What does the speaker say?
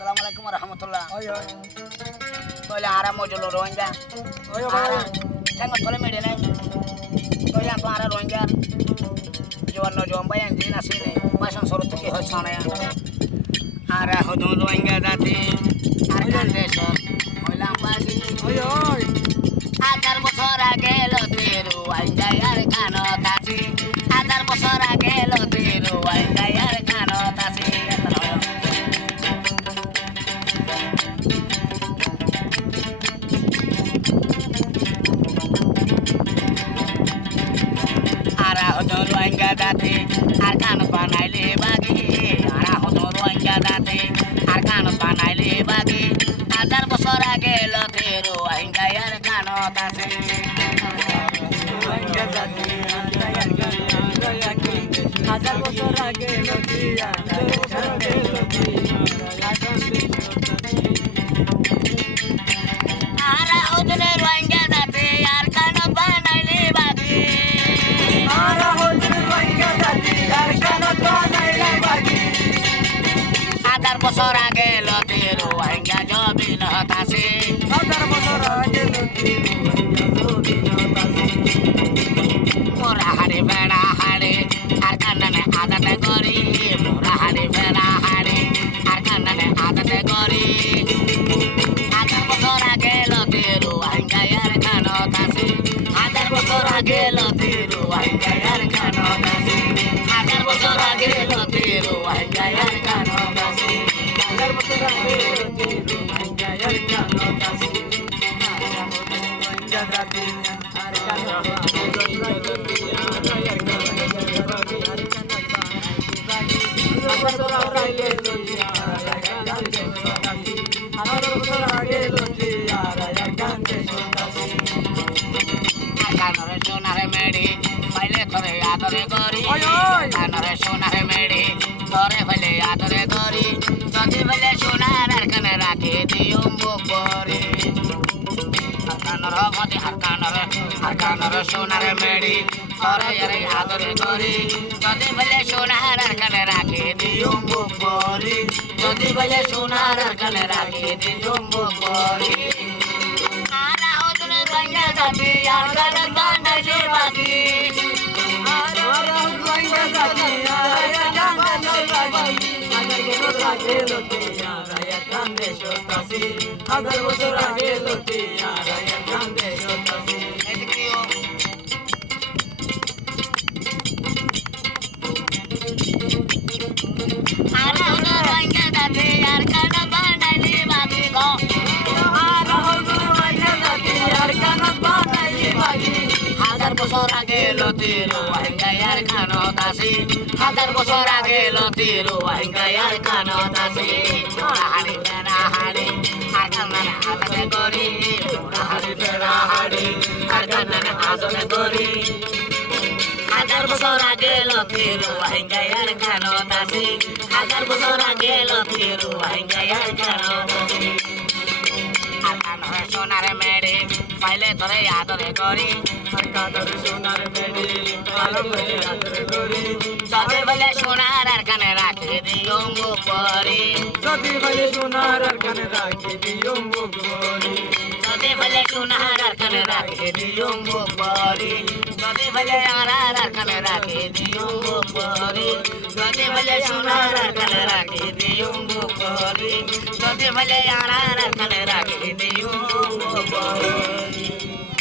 Assalamualaikum warahmatullah. Ayo. Tôi là Ara Mojolo Rohingya. Ayo Ara. bhai. Tengok tole media này. Tôi là Ara Rohingya. Jual no jual bayang di nasi ni. Masang sorot tu kihoi sana ya. Ara hodon Rohingya dati. Arkan desor. Oilang pagi. Ayo. Agar bosor agelo tiru. Rohingya arkano tasi. Agar bosor agelo tiru. Rohingya arkano tasi. Hodon Rohingya dati arkan panaile bagi ara hodon Rohingya dati arkan panaile bagi azar bosor age lotero Rohingya arkan tase Rohingya dati azar bosor age lotia ara hodon Rohingya dati arkan panaile bagi Adar bosor age lotero Rohingya jobil hatase azar bosor age lotia mora hare beda hare arkanane adate gori mora hare beda hare arkanane adate gori adar bosor age lotero Rohingya arkano tase adar bosor age lotero Rohingya arkano tase adar bosor age lotero Rohingya arkano tase azar bosor age lotia Rohingya arkano tase Rohingya dati কানরে সোনারে মেড়ি পাইলে তোরে আদরে করি কানরে সোনারে মেড়ি তোরে ফেলে আদরে করি যদি ফেলে সোনার আর কানে রাখে দিও মুখ করি কানর মতি আর কানরে সোনারে মেড়ি তোরে আরে আদরে করি যদি ফেলে সোনার আর কানে রাখে দিও মুখ করি যদি ফেলে সোনার আর কানে রাখে দিও মুখ করি Rohingya dati arkan panaile bagi Rohingya dati arkan panaile bagi agar bosor age lotia arkan desho tasi Ara hodon Rohingya dati arkan panaile bagi go Hazar bosor age lotiro Rohingya arkano tasi Hazar bosor age lotiro Rohingya arkano tasi mora hari beda hari arkanane adate gori mora hari beda hari arkanane adate gori Hazar bosor age lotiro Rohingya arkano tasi Hazar bosor age lotiro Rohingya arkano tasi সোনারে মেড়ি পাইলে তোরে আদরে করি কাদরে সোনার মেডি আলমে আদরে করি যদি বলে সোনার আর কানে রাখে দিও মুখ পরি যদি বলে সোনার আর কানে রাখি দিও মুখ বলি যদি বলে সোনার আর কানে রাখে দিও মুখ পরি যদি বলে আরার আর কানে রাখে দিও মুখ পরি যদি বলে সোনার আর কানে রাখে দিও মুখ পরি যদি বলে আরার আর কানে রাখে দিও মুখ পরি